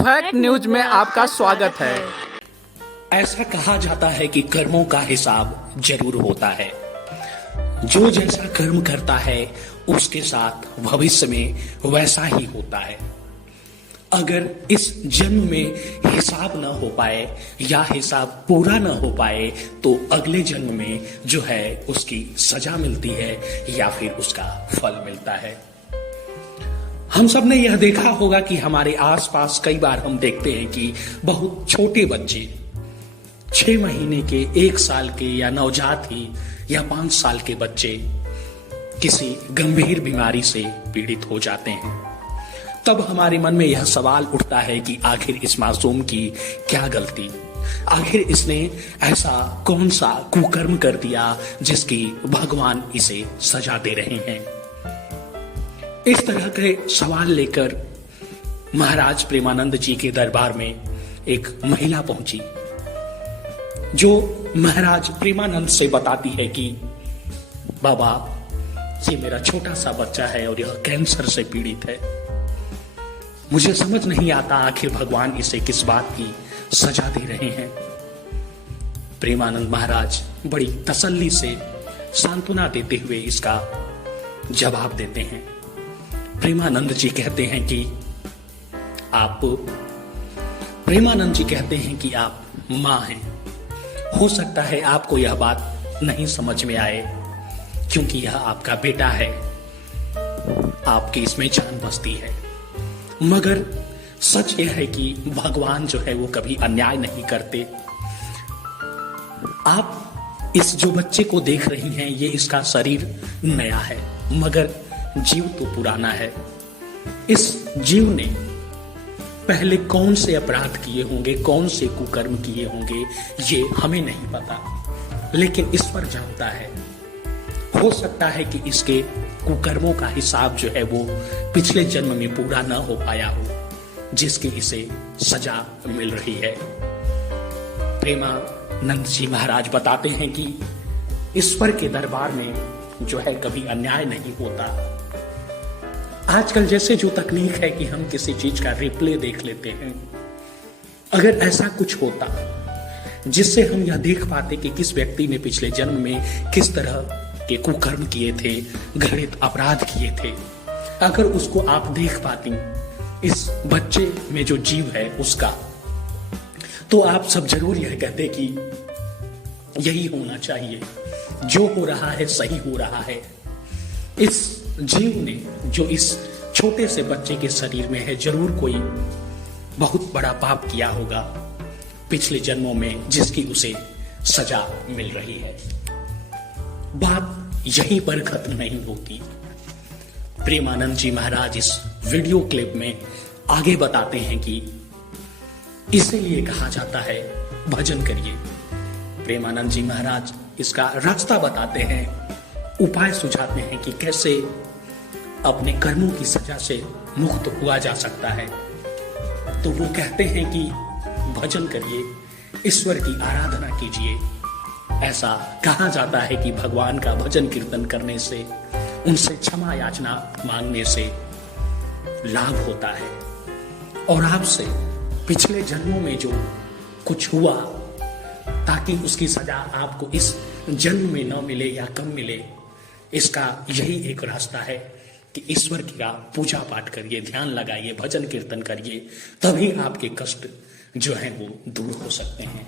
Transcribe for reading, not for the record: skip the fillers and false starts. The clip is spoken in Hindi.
फैक्ट न्यूज में आपका स्वागत है। ऐसा कहा जाता है कि कर्मों का हिसाब जरूर होता है। जो जैसा कर्म करता है उसके साथ भविष्य में वैसा ही होता है। अगर इस जन्म में हिसाब न हो पाए या हिसाब पूरा न हो पाए तो अगले जन्म में जो है उसकी सजा मिलती है या फिर उसका फल मिलता है। हम सब ने यह देखा होगा कि हमारे आसपास कई बार हम देखते हैं कि बहुत छोटे बच्चे 6 महीने के, 1 साल के या नवजात ही या 5 साल के बच्चे किसी गंभीर बीमारी से पीड़ित हो जाते हैं। तब हमारे मन में यह सवाल उठता है कि आखिर इस मासूम की क्या गलती, आखिर इसने ऐसा कौन सा कुकर्म कर दिया जिसकी भगवान इसे सजा दे रहे हैं। इस तरह के सवाल लेकर महाराज प्रेमानंद जी के दरबार में एक महिला पहुंची, जो महाराज प्रेमानंद से बताती है कि बाबा, ये मेरा छोटा सा बच्चा है और यह कैंसर से पीड़ित है। मुझे समझ नहीं आता आखिर भगवान इसे किस बात की सजा दे रहे हैं। प्रेमानंद महाराज बड़ी तसल्ली से सांत्वना देते हुए इसका जवाब देते हैं। प्रेमानंद जी कहते हैं कि आप मां हैं। हो सकता है आपको यह बात नहीं समझ में आए क्योंकि यह आपका बेटा है, आपकी इसमें जान बसती है, मगर सच यह है कि भगवान जो है वो कभी अन्याय नहीं करते। आप इस जो बच्चे को देख रही हैं, ये इसका शरीर नया है मगर जीव तो पुराना है। इस जीव ने पहले कौन से अपराध किए होंगे, कौन से कुकर्म किए होंगे, ये हमें नहीं पता, लेकिन ईश्वर जानता है। हो सकता है कि इसके कुकर्मों का हिसाब जो है वो पिछले जन्म में पूरा न हो पाया हो, जिसकी इसे सजा मिल रही है। प्रेमानंद जी महाराज बताते हैं कि ईश्वर के दरबार में जो है कभी अन्याय नहीं होता। आजकल जैसे जो तकनीक है कि हम किसी चीज का रिप्ले देख लेते हैं, अगर ऐसा कुछ होता जिससे हम यह देख पाते कि किस व्यक्ति ने पिछले जन्म में किस तरह के कुकर्म किए थे, घृणित अपराध किए थे, अगर उसको आप देख पाती इस बच्चे में जो जीव है उसका, तो आप सब जरूर यह कहते कि यही होना चाहिए, जो हो रहा है सही हो रहा है। इस जीव ने जो इस छोटे से बच्चे के शरीर में है, जरूर कोई बहुत बड़ा पाप किया होगा पिछले जन्मों में, जिसकी उसे सजा मिल रही है। बात यहीं पर खत्म नहीं होती। प्रेमानंद जी महाराज इस वीडियो क्लिप में आगे बताते हैं कि इसीलिए कहा जाता है भजन करिए। प्रेमानंद जी महाराज इसका रास्ता बताते हैं, उपाय सुझाते हैं कि कैसे अपने कर्मों की सजा से मुक्त हुआ जा सकता है। तो वो कहते हैं कि भजन करिए, ईश्वर की आराधना कीजिए। ऐसा कहा जाता है कि भगवान का भजन कीर्तन करने से, उनसे क्षमा याचना मांगने से लाभ होता है और आपसे पिछले जन्मों में जो कुछ हुआ, ताकि उसकी सजा आपको इस जन्म में न मिले या कम मिले, इसका यही एक रास्ता है कि ईश्वर का पूजा पाठ करिए, ध्यान लगाइए, भजन कीर्तन करिए, तभी आपके कष्ट जो है वो दूर हो सकते हैं।